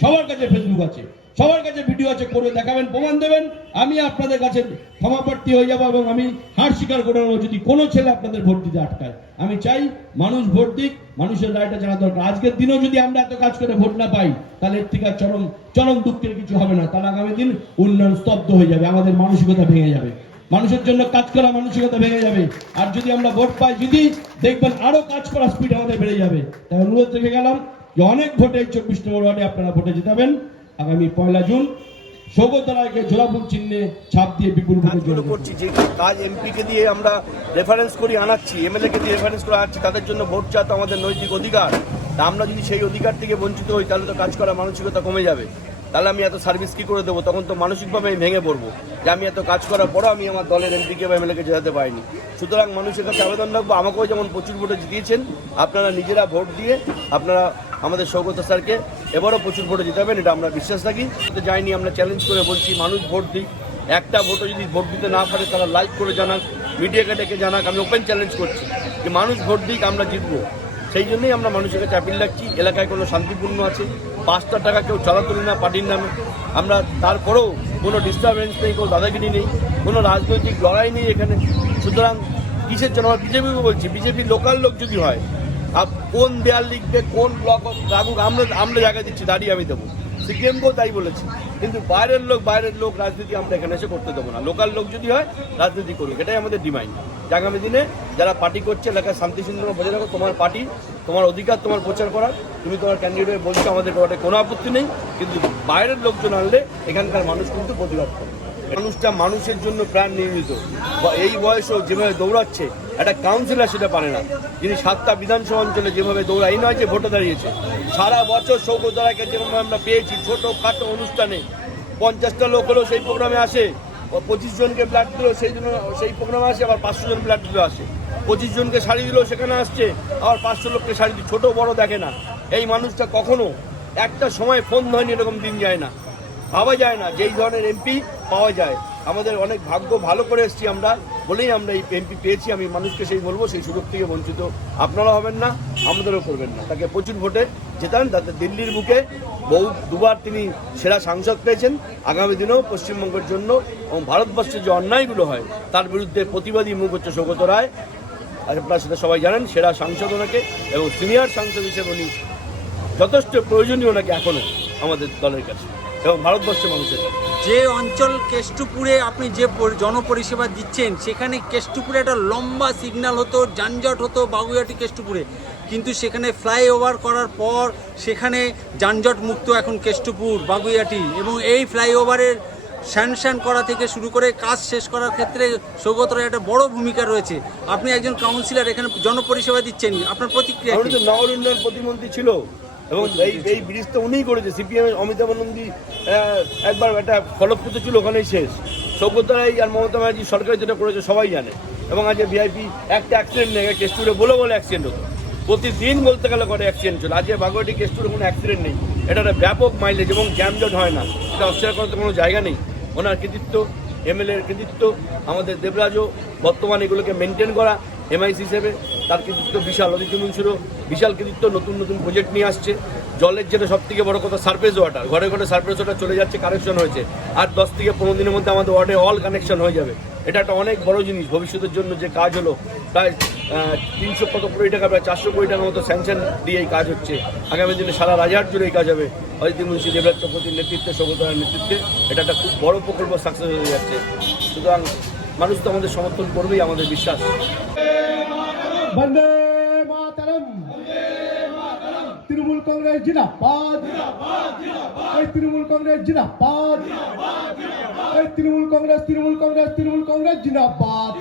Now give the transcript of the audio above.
সবার কাছে ফেসবুক আছে, সবার কাছে ভিডিও আছে, করে দেখাবেন, প্রমাণ দেবেন, আমি আপনাদের কাছে ক্ষমাপ্রার্থী হয়ে যাবো এবং আমি হার স্বীকার করে নেবো যদি কোনো ছেলে আপনাদের ভোট দিতে আটকায়। আমি চাই মানুষ ভোট দিক, মানুষের রায়টা জানা দরকার। আজকের দিনেও যদি আমরা এত কাজ করে ভোট না পাই, তাহলে এর থেকে চরম চরম দুঃখের কিছু হবে না। তাহলে আগামী দিন উন্নয়ন স্তব্ধ হয়ে যাবে, আমাদের মানসিকতা ভেঙে যাবে, মানুষের জন্য কাজ করা মানসিকতা ভেঙে যাবে। আর যদি আমরা ভোট পাই, যদি দেখবেন আরো কাজ করা স্পিড আমাদের বেড়ে যাবে। তাই অনুরোধ রেখে গেলাম যে অনেক ভোটে 24 নম্বর ওয়ার্ডে আপনারা ভোটে জিতাবেন। আগামী 1 জুন সৌগত রায়কে জোড়াফুল চিহ্নে ছাপ দিয়ে বিপুল ভোটে জয় করছি। যে কাজ এমপিকে দিয়ে আমরা রেফারেন্স করে আনাচ্ছি, এমএলএকে দিয়ে রেফারেন্স করে আনাচ্ছি, তাদের জন্য ভোট চাওয়া তো আমাদের নৈতিক অধিকার। তা আমরা যদি সেই অধিকার থেকে বঞ্চিত হই, তাহলে তো কাজ করার মানসিকতা কমে যাবে। তাহলে আমি এত সার্ভিস কি করে দেবো? তখন তো মানসিকভাবে আমি ভেঙে পড়বো যে আমি এত কাজ করার পরও আমি আমার দলের এমপিকে বা এমএলএকে জেতাতে পারিনি। সুতরাং মানুষের কাছে আবেদন রাখবো, আমাকেও যেমন প্রচুর ভোটে জিতিয়েছেন, আপনারা নিজেরা ভোট দিয়ে আপনারা আমাদের সৌগত স্যারকে এবারও প্রচুর ভোটে জিতাবেন, এটা আমরা বিশ্বাস রাখি। যাইনি, আমরা চ্যালেঞ্জ করে বলছি মানুষ ভোট দিক। একটা ভোটও যদি ভোট দিতে না পারে, তারা লাইক করে জানাক, মিডিয়াকে ডেকে জানাক। আমি ওপেন চ্যালেঞ্জ করছি যে মানুষ ভোট দিক, আমরা জিতবো। সেই জন্যই আমরা মানুষের কাছে আপিল রাখছি। এলাকায় কোনো শান্তিপূর্ণ আছে, 5টা টাকা কেউ চাঁদা তুলি না পার্টির নামে। আমরা তারপরেও কোনো ডিস্টারবেন্স নেই, কোনো দাদাগিরি নেই, কোনো রাজনৈতিক লড়াই নেই এখানে। সুতরাং কিসের জন্য আমরা বিজেপিকে বলছি, বিজেপির লোকাল লোক যদি হয়, কোন দেয়াল লিখবে, কোন ব্লক রাখুক, আমরা জায়গা দিচ্ছি, দাঁড়িয়ে আমি দেবো। সিপিএমকেও তাই বলেছি। কিন্তু বাইরের লোক রাজনীতি আমরা এখানে এসে করতে দেবো না। লোকাল লোক যদি হয়, রাজনীতি করুক, এটাই আমাদের ডিমান্ড। আগামী দিনে যারা পার্টি করছে, এলাকায় শান্তি শৃঙ্খলা বজায় রাখো। তোমার পার্টি, তোমার অধিকার, তোমার প্রচার করার, তুমি তোমার ক্যান্ডিডেট বলছো, আমাদের ওটা কোনো আপত্তি নেই। কিন্তু বাইরের লোকজন আনলে এখানকার মানুষ কিন্তু প্রতিবাদ করে। মানুষটা মানুষের জন্য প্রাণ নিয়োজিত। এই বয়সেও যেভাবে দৌড়াচ্ছে, একটা কাউন্সিলর সেটা পারে না, যিনি 7টা বিধানসভা অঞ্চলে যেভাবে দৌড়ায়। এই নয় যে ভোটে দাঁড়িয়েছে, সারা বছর সৌগত রায়কে যেভাবে আমরা পেয়েছি ছোটোখাটো অনুষ্ঠানে, 50টা লোক হলেও সেই প্রোগ্রামে আসে, 25 জনকে ব্লাড দিলেও সেই প্রোগ্রামে আসে, আবার 500 জন ব্লাড দিলেও আসে, 25 জনকে শাড়ি দিলেও সেখানে আসছে, আবার 500 লোককে শাড়ি দিই। ছোটো বড় দেখে না। এই মানুষটা কখনো একটা সময় ফোন ধরেনি, এরকম দিন যায় না, ভাবা যায় না যেই ধরনের এমপি পাওয়া যায়। আমাদের অনেক ভাগ্য ভালো করে এসেছি আমরা বলেই আমরা এই এমপি পেয়েছি। আমি মানুষকে সেই বলবো, সেই সুযোগ থেকে বঞ্চিত আপনারা হবেন না, আমাদেরও করবেন না। তাকে প্রচুর ভোটে জেতান, যাতে দিল্লির বুকে দুবার তিনি সেরা সাংসদ পেয়েছেন। আগামী দিনেও পশ্চিমবঙ্গের জন্য এবং ভারতবর্ষে যে অন্যায়গুলো হয় তার বিরুদ্ধে প্রতিবাদী মুখ হচ্ছে সৌগত রায়। আপনারা সেটা সবাই জানেন, সেরা সাংসদ ওনাকে, এবং সিনিয়র সাংসদ হিসেবে উনি যথেষ্ট প্রয়োজনীয় ওনাকে এখনও আমাদের দলের কাছে এবং ভারতবর্ষের মানুষের। যে অঞ্চল কেষ্টপুরে আপনি যে জনপরিষেবা দিচ্ছেন, সেখানে কেষ্টপুরে একটা লম্বা সিগন্যাল হতো, যানজট হতো বাগুইআটি কেষ্টপুরে, কিন্তু সেখানে ফ্লাইওভার করার পর সেখানে যানজট মুক্ত এখন কেষ্টপুর বাগুইআটি। এবং এই ফ্লাইওভারের স্যাংশন করা থেকে শুরু করে কাজ শেষ করার ক্ষেত্রে সৌগত রায়ের একটা বড় ভূমিকা রয়েছে। আপনি একজন কাউন্সিলর, এখানে জনপরিষেবা দিচ্ছেন, আপনার প্রতিক্রিয়া? নগর উন্নয়ন প্রতিমন্ত্রী ছিল এবং এই ব্রিজ তো উনিই করেছে। সিপিএমের অমিতাভ নন্দী একবার একটা ফলপ্রসূ ছিল, ওখানেই শেষ। সৌগত রায় আর মমতা ব্যানার্জি সরকার যেটা করেছে সবাই জানে। এবং আজকে ভিআইপি একটা অ্যাক্সিডেন্ট নেই, কেষ্টপুরে বলে অ্যাক্সিডেন্ট হতো, প্রতিদিন বলতে গেলে করে অ্যাক্সিডেন্ট ছিল। আজকে বাগুইআটি কেষ্টপুরে কোনো অ্যাক্সিডেন্ট নেই। এটা একটা ব্যাপক মাইলেজ এবং জ্যামজট হয় না, এটা অস্বীকার করার কোনো জায়গা নেই। ওনার কৃতিত্ব, এমএলএর কৃতিত্ব, আমাদের দেবরাজও বর্তমানে এগুলোকে মেনটেন করা এমআইসি হিসেবে তার কৃতিত্ব বিশাল। অদিতি মুন্সিরও বিশাল কৃতিত্ব, নতুন নতুন প্রজেক্ট নিয়ে আসছে। জলের যেটা সব থেকে বড় কথা, সারফেস ওয়াটার, ঘরে ঘরে সারফেস ওয়াটার চলে যাচ্ছে, কানেকশন হয়েছে। আর 10 থেকে 15 দিনের মধ্যে আমাদের ওয়ার্ডে অল কানেকশন হয়ে যাবে। এটা একটা অনেক বড় জিনিস। ভবিষ্যতের জন্য যে কাজ হলো, প্রায় 300 কত কোটি টাকা, প্রায় 400 কোটি টাকার মতো স্যাংশন দিয়ে এই কাজ হচ্ছে। আগামী দিনে সারা রাজহাট জুড়ে এই কাজ হবে। অদিতি মুন্সি, দেবরাজ চক্রবর্তীর নেতৃত্বে, সৌগত রায়ের নেতৃত্বে এটা একটা খুব বড় প্রকল্প সাকসেস হয়ে যাচ্ছে। সুতরাং মানুষ তো আমাদের সমর্থন করবেই, আমাদের বিশ্বাস। বন্দে মাতরম। তৃণমূল কংগ্রেস জিন্দাবাদ। তৃণমূল কংগ্রেস জিন্দাবাদ। তৃণমূল কংগ্রেস জিন্দাবাদ।